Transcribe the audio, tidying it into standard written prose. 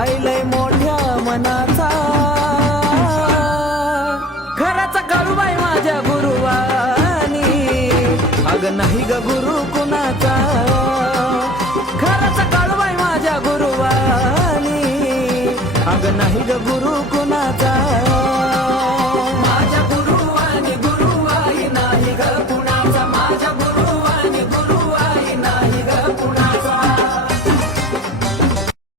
हाय लय मोठ्या मनाचा, खराचा काळूबाई माझ्या गुरुवानी, अग नाही ग गुरु कुणाचा, खराचा काळूबाई माझ्या गुरुवानी, अग नाही ग गुरु कुणाचा.